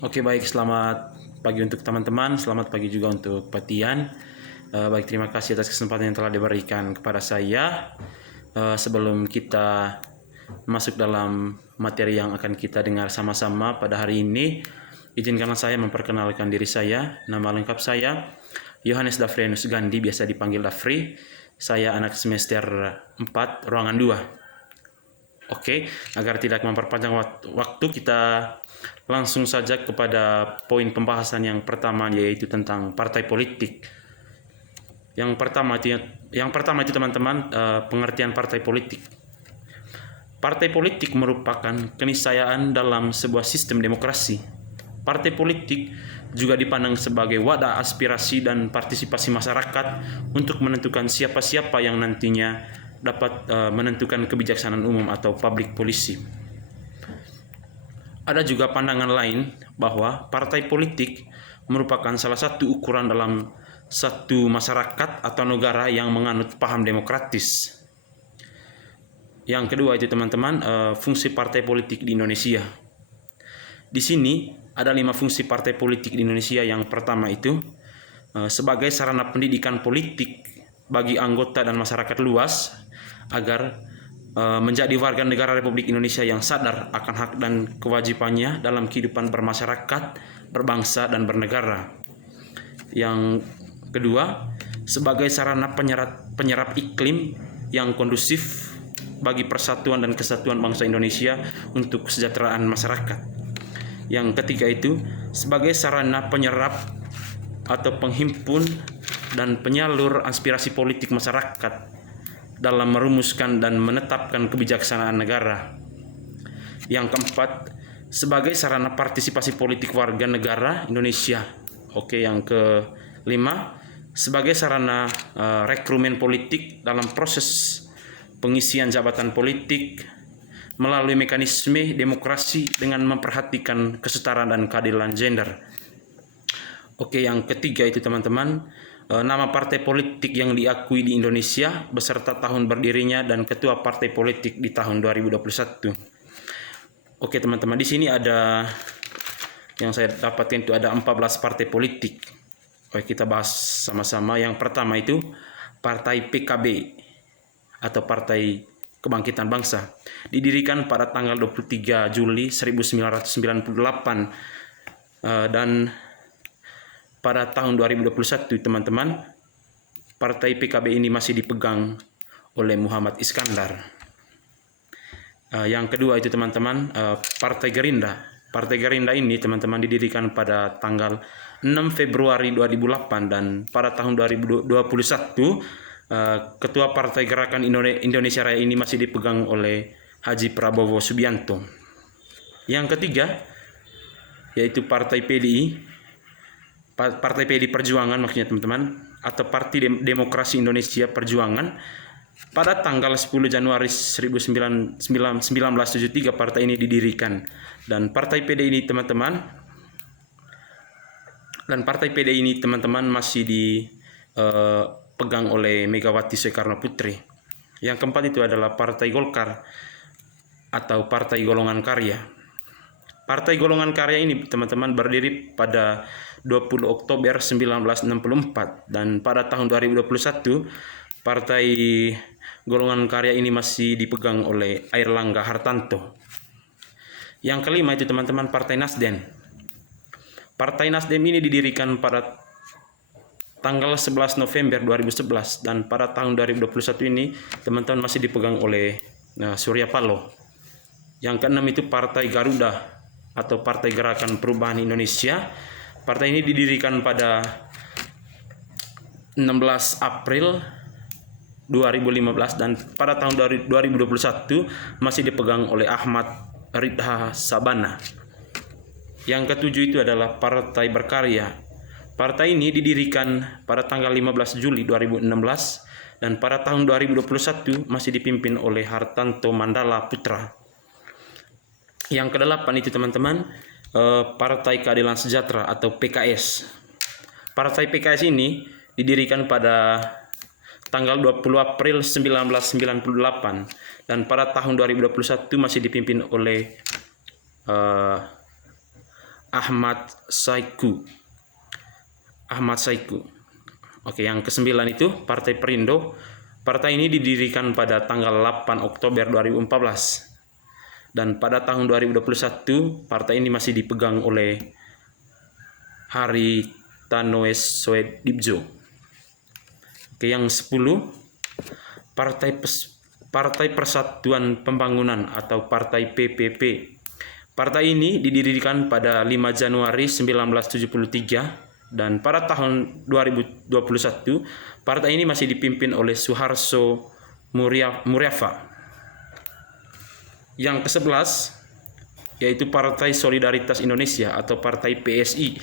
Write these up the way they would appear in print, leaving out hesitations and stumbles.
Oke, baik, selamat pagi untuk teman-teman, selamat pagi juga untuk Pak Tian. Baik, terima kasih atas kesempatan yang telah diberikan kepada saya. Sebelum kita masuk dalam materi yang akan kita dengar sama-sama pada hari ini, izinkanlah saya memperkenalkan diri saya. Nama lengkap saya Yohanes Dafrianus Gandhi, biasa dipanggil Dafri. Saya anak semester 4, ruangan 2. Oke, agar tidak memperpanjang waktu, kita langsung saja kepada poin pembahasan yang pertama, yaitu tentang partai politik. Yang pertama itu teman-teman, pengertian partai politik. Partai politik merupakan keniscayaan dalam sebuah sistem demokrasi. Partai politik juga dipandang sebagai wadah aspirasi dan partisipasi masyarakat untuk menentukan siapa-siapa yang nantinya dapat menentukan kebijaksanaan umum atau public policy. Ada juga pandangan lain bahwa partai politik merupakan salah satu ukuran dalam satu masyarakat atau negara yang menganut paham demokratis. Yang kedua itu teman-teman, fungsi partai politik di Indonesia. Di sini ada 5 fungsi partai politik di Indonesia. Yang pertama itu sebagai sarana pendidikan politik bagi anggota dan masyarakat luas agar menjadi warga negara Republik Indonesia yang sadar akan hak dan kewajibannya dalam kehidupan bermasyarakat, berbangsa, dan bernegara. Yang kedua, sebagai sarana penyerap iklim yang kondusif bagi persatuan dan kesatuan bangsa Indonesia untuk kesejahteraan masyarakat. Yang ketiga itu, sebagai sarana penyerap atau penghimpun dan penyalur aspirasi politik masyarakat dalam merumuskan dan menetapkan kebijaksanaan negara. Yang keempat, sebagai sarana partisipasi politik warga negara Indonesia. Oke, yang kelima, sebagai sarana rekrumen politik dalam proses pengisian jabatan politik melalui mekanisme demokrasi dengan memperhatikan kesetaraan dan keadilan gender. Oke, yang ketiga itu teman-teman, nama partai politik yang diakui di Indonesia beserta tahun berdirinya dan ketua partai politik di tahun 2021. Oke teman-teman, di sini ada yang saya dapatkan itu ada 14 partai politik. Oke, kita bahas sama-sama. Yang pertama itu Partai PKB atau Partai Kebangkitan Bangsa. Didirikan pada tanggal 23 Juli 1998 dan pada tahun 2021 teman-teman, Partai PKB ini masih dipegang oleh Muhammad Iskandar. Yang kedua itu teman-teman, Partai Gerindra. Partai Gerindra ini teman-teman didirikan pada tanggal 6 Februari 2008 dan pada tahun 2021 Ketua Partai Gerakan Indonesia Raya ini masih dipegang oleh Haji Prabowo Subianto. Yang ketiga yaitu Partai PDI. Partai PDI Perjuangan maksudnya teman-teman, atau Partai Demokrasi Indonesia Perjuangan. Pada tanggal 10 Januari 1973 partai ini didirikan. Dan Partai PDI ini teman-teman masih dipegang oleh Megawati Soekarno Putri. Yang keempat itu adalah Partai Golkar atau Partai Golongan Karya. Partai Golongan Karya ini teman-teman berdiri pada 20 Oktober 1964 dan pada tahun 2021 Partai Golongan Karya ini masih dipegang oleh Airlangga Hartarto. Yang kelima itu teman-teman Partai Nasdem. Partai Nasdem ini didirikan pada tanggal 11 November 2011 dan pada tahun 2021 ini teman-teman masih dipegang oleh Surya Paloh. Yang keenam itu Partai Garuda atau Partai Gerakan Perubahan Indonesia. Partai ini didirikan pada 16 April 2015 dan pada tahun 2021 masih dipegang oleh Ahmad Ridha Sabana. Yang ketujuh itu adalah Partai Berkarya. Partai ini didirikan pada tanggal 15 Juli 2016 dan pada tahun 2021 masih dipimpin oleh Hartanto Mandala Putra. Yang kedelapan itu teman-teman, Partai Keadilan Sejahtera atau PKS. Partai PKS ini didirikan pada tanggal 20 April 1998 dan pada tahun 2021 masih dipimpin oleh Ahmad Saiku. Oke, yang kesembilan itu Partai Perindo. Partai ini didirikan pada tanggal 8 Oktober 2014. Dan pada tahun 2021 partai ini masih dipegang oleh Haritanoe Soedibjo. Oke, yang 10 Partai Persatuan Pembangunan atau Partai PPP. Partai ini didirikan pada 5 Januari 1973 dan pada tahun 2021 partai ini masih dipimpin oleh Suharto Monoarfa. Yang ke-11 yaitu Partai Solidaritas Indonesia atau Partai PSI.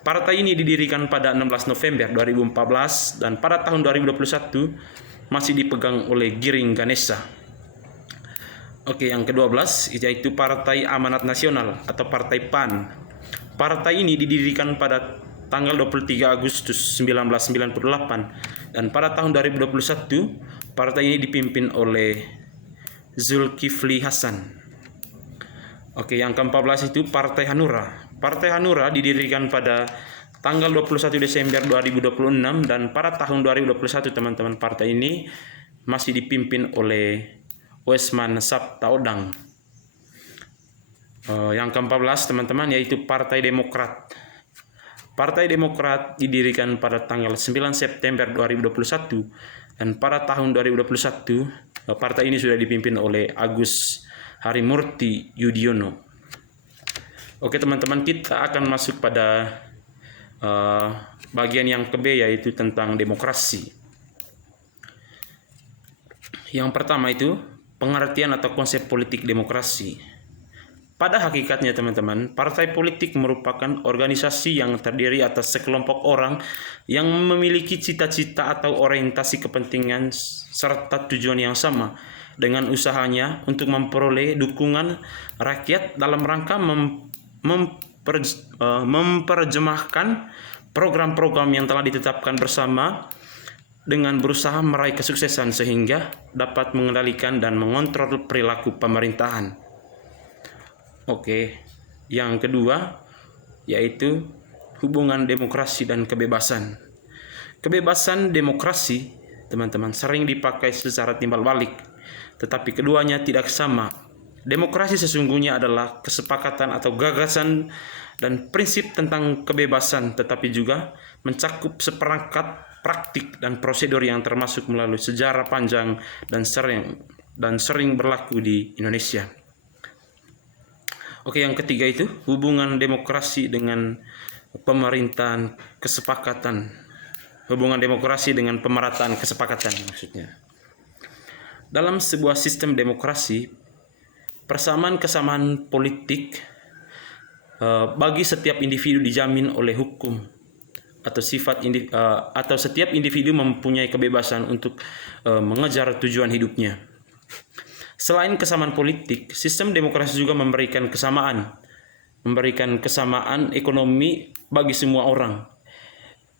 Partai ini didirikan pada 16 November 2014 dan pada tahun 2021 masih dipegang oleh Giring Ganesa. Oke, yang ke-12 yaitu Partai Amanat Nasional atau Partai PAN. Partai ini didirikan pada tanggal 23 Agustus 1998 dan pada tahun 2021 partai ini dipimpin oleh Zulkifli Hasan. Oke, yang ke-14 itu Partai Hanura. Partai Hanura didirikan pada tanggal 21 Desember 2026 dan pada tahun 2021 teman-teman partai ini masih dipimpin oleh Wesman Sabtaodang. Yang ke-14 teman-teman yaitu Partai Demokrat. Partai Demokrat didirikan pada tanggal 9 September 2021 dan pada tahun 2021 partai ini sudah dipimpin oleh Agus Harimurti Yudhoyono. Oke teman-teman, kita akan masuk pada bagian yang ke-B yaitu tentang demokrasi. Yang pertama itu pengertian atau konsep politik demokrasi. Pada hakikatnya teman-teman, partai politik merupakan organisasi yang terdiri atas sekelompok orang yang memiliki cita-cita atau orientasi kepentingan serta tujuan yang sama dengan usahanya untuk memperoleh dukungan rakyat dalam rangka memperjemahkan program-program yang telah ditetapkan bersama dengan berusaha meraih kesuksesan sehingga dapat mengendalikan dan mengontrol perilaku pemerintahan. Oke, yang kedua yaitu hubungan demokrasi dan kebebasan. Kebebasan demokrasi, teman-teman, sering dipakai secara timbal balik, tetapi keduanya tidak sama. Demokrasi sesungguhnya adalah kesepakatan atau gagasan dan prinsip tentang kebebasan, tetapi juga mencakup seperangkat praktik dan prosedur yang termasuk melalui sejarah panjang dan sering berlaku di Indonesia. Oke, yang ketiga itu hubungan demokrasi dengan pemerintahan kesepakatan. Hubungan demokrasi dengan pemerataan kesepakatan maksudnya. Dalam sebuah sistem demokrasi, persamaan-kesamaan politik bagi setiap individu dijamin oleh hukum atau setiap individu mempunyai kebebasan untuk mengejar tujuan hidupnya. Selain kesamaan politik, sistem demokrasi juga memberikan kesamaan ekonomi bagi semua orang,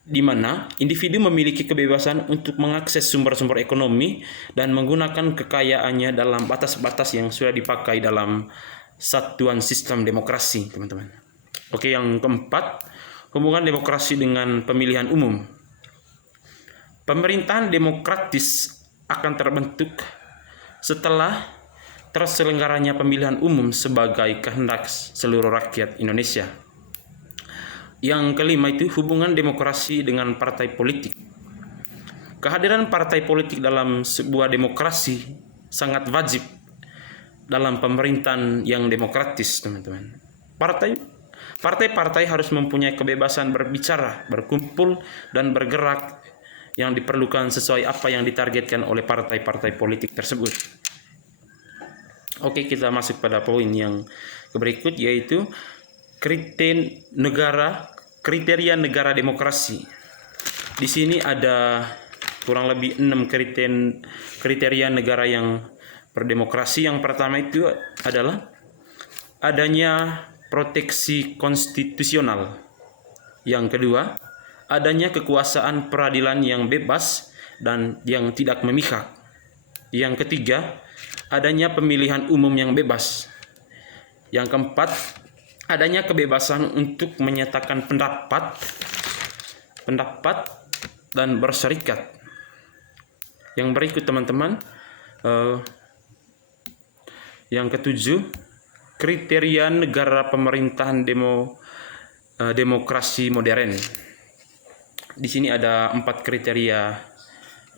di mana individu memiliki kebebasan untuk mengakses sumber-sumber ekonomi dan menggunakan kekayaannya dalam batas-batas yang sudah dipakai dalam satuan sistem demokrasi, teman-teman. Oke, yang keempat, hubungan demokrasi dengan pemilihan umum. Pemerintahan demokratis akan terbentuk setelah terselenggaranya pemilihan umum sebagai kehendak seluruh rakyat Indonesia. Yang kelima itu hubungan demokrasi dengan partai politik. Kehadiran partai politik dalam sebuah demokrasi sangat wajib dalam pemerintahan yang demokratis, teman-teman. Partai-partai harus mempunyai kebebasan berbicara, berkumpul, dan bergerak yang diperlukan sesuai apa yang ditargetkan oleh partai-partai politik tersebut. Oke, kita masuk pada poin yang berikut yaitu kriteria negara demokrasi. Di sini ada kurang lebih 6 kriteria negara yang berdemokrasi. Yang pertama itu adalah adanya proteksi konstitusional. Yang kedua, adanya kekuasaan peradilan yang bebas dan yang tidak memihak. Yang ketiga, adanya pemilihan umum yang bebas. Yang keempat, adanya kebebasan untuk menyatakan pendapat dan berserikat. Yang berikut teman-teman, yang ketujuh, kriteria negara pemerintahan demokrasi modern. Di sini ada 4 kriteria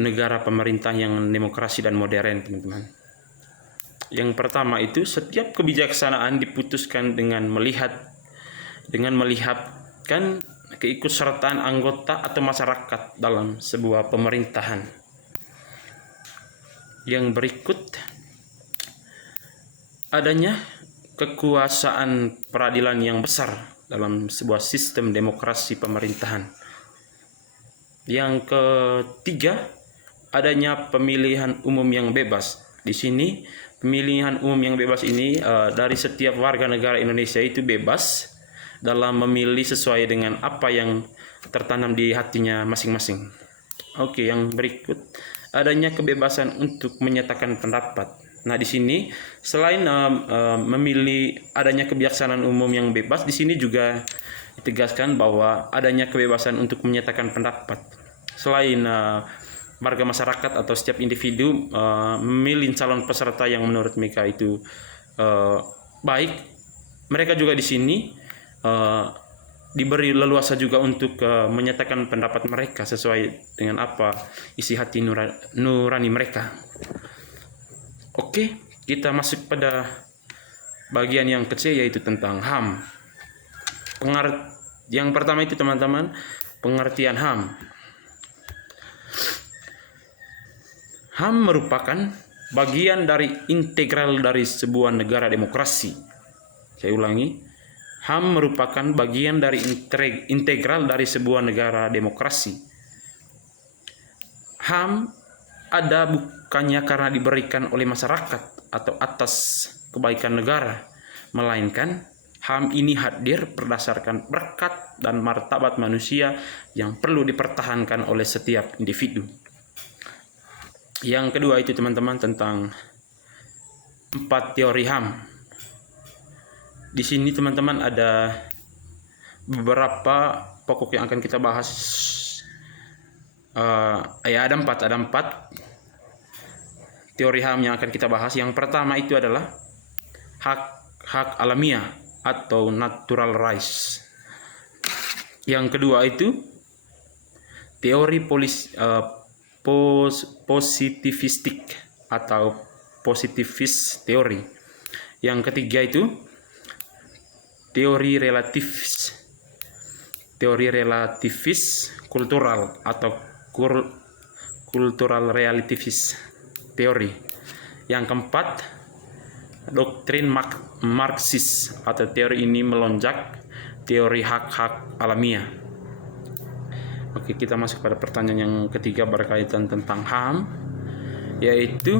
negara pemerintah yang demokrasi dan modern, teman-teman. Yang pertama itu, setiap kebijaksanaan diputuskan dengan melihatkan keikutsertaan anggota atau masyarakat dalam sebuah pemerintahan. Yang berikut, adanya kekuasaan peradilan yang besar dalam sebuah sistem demokrasi pemerintahan. Yang ketiga, adanya pemilihan umum yang bebas. Di sini pemilihan umum yang bebas ini dari setiap warga negara Indonesia itu bebas dalam memilih sesuai dengan apa yang tertanam di hatinya masing-masing. Oke, yang berikut, adanya kebebasan untuk menyatakan pendapat. Nah, di sini selain memilih adanya kebijaksanaan umum yang bebas, di sini juga ditegaskan bahwa adanya kebebasan untuk menyatakan pendapat. Selain warga masyarakat atau setiap individu memilih calon peserta yang menurut mereka itu baik, mereka juga di sini diberi leluasa juga untuk menyatakan pendapat mereka sesuai dengan apa isi hati nurani mereka. Oke, kita masuk pada bagian yang kecil, yaitu tentang HAM. Yang pertama itu teman-teman, pengertian HAM. HAM merupakan bagian dari integral dari sebuah negara demokrasi. Saya ulangi, HAM merupakan bagian dari integral dari sebuah negara demokrasi. HAM ada bukannya karena diberikan oleh masyarakat atau atas kebaikan negara, melainkan HAM ini hadir berdasarkan berkat dan martabat manusia yang perlu dipertahankan oleh setiap individu. Yang kedua itu teman-teman, tentang 4 teori HAM. Di sini teman-teman ada beberapa pokok yang akan kita bahas. Ada 4 teori HAM yang akan kita bahas. Yang pertama itu adalah hak alamiah atau natural rights. Yang kedua itu teori positivistik atau positivist teori. Yang ketiga itu teori relativis kultural atau cultural relativis teori. Yang keempat, doktrin Marxis atau teori ini melonjak teori hak-hak alamiah. Oke, kita masuk pada pertanyaan yang ketiga berkaitan tentang HAM, yaitu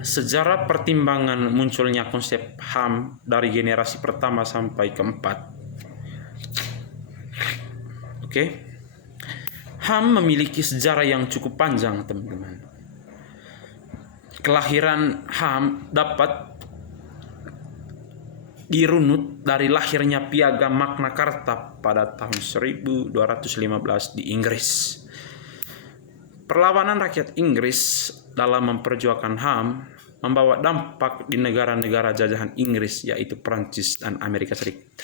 sejarah pertimbangan munculnya konsep HAM dari generasi pertama sampai keempat. Oke. HAM memiliki sejarah yang cukup panjang, teman-teman. Kelahiran HAM dapat dirunut dari lahirnya Piagam Magna Carta pada tahun 1215 di Inggris. Perlawanan rakyat Inggris dalam memperjuangkan HAM membawa dampak di negara-negara jajahan Inggris, yaitu Prancis dan Amerika Serikat.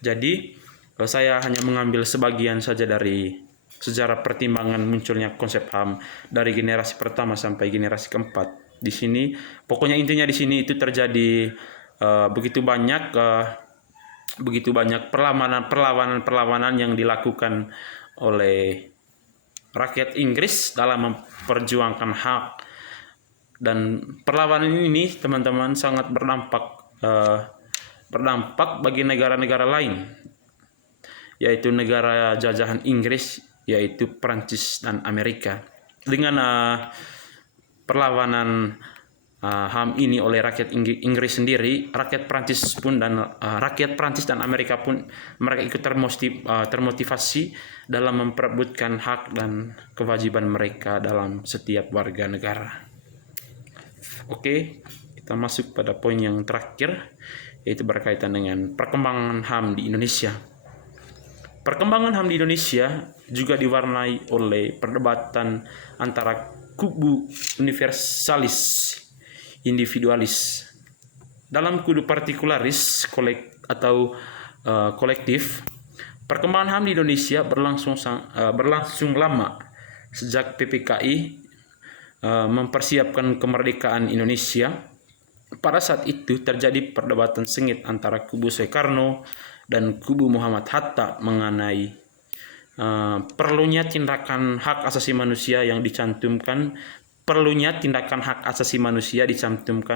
Jadi, saya hanya mengambil sebagian saja dari sejarah pertimbangan munculnya konsep HAM dari generasi pertama sampai generasi keempat. Di sini, pokoknya intinya di sini itu terjadi begitu banyak perlawanan yang dilakukan oleh rakyat Inggris dalam memperjuangkan hak, dan perlawanan ini teman-teman sangat berdampak bagi negara-negara lain, yaitu negara jajahan Inggris, yaitu Prancis dan Amerika. Dengan perlawanan HAM ini oleh rakyat Inggris sendiri, rakyat Prancis dan Amerika pun mereka ikut termotivasi dalam memperebutkan hak dan kewajiban mereka dalam setiap warga negara. Oke, kita masuk pada poin yang terakhir, yaitu berkaitan dengan perkembangan HAM di Indonesia. Perkembangan HAM di Indonesia juga diwarnai oleh perdebatan antara kubu universalis individualis. Dalam kubu partikularis kolektif, perkembangan HAM di Indonesia berlangsung lama sejak PPKI mempersiapkan kemerdekaan Indonesia. Pada saat itu terjadi perdebatan sengit antara kubu Soekarno dan kubu Muhammad Hatta mengenai perlunya tindakan hak asasi manusia dicantumkan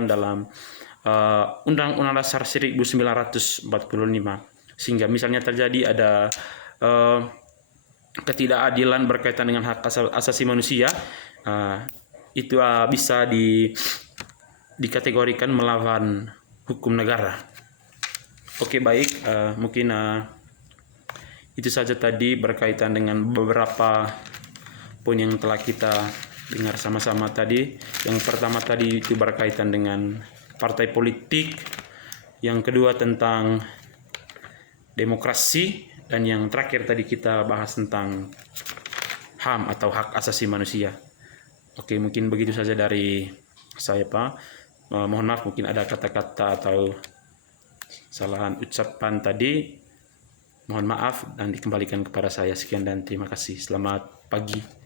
dalam Undang-Undang Dasar 1945, sehingga misalnya terjadi ada ketidakadilan berkaitan dengan hak asasi manusia, itu bisa dikategorikan melawan hukum negara. Oke, baik, mungkin itu saja tadi berkaitan dengan beberapa poin yang telah kita dengar sama-sama tadi. Yang pertama tadi itu berkaitan dengan partai politik, yang kedua tentang demokrasi, dan yang terakhir tadi kita bahas tentang HAM atau hak asasi manusia. Oke, mungkin begitu saja dari saya, Pak. Mohon maaf mungkin ada kata-kata atau kesalahan ucapan tadi. Mohon maaf dan dikembalikan kepada saya. Sekian dan terima kasih. Selamat pagi.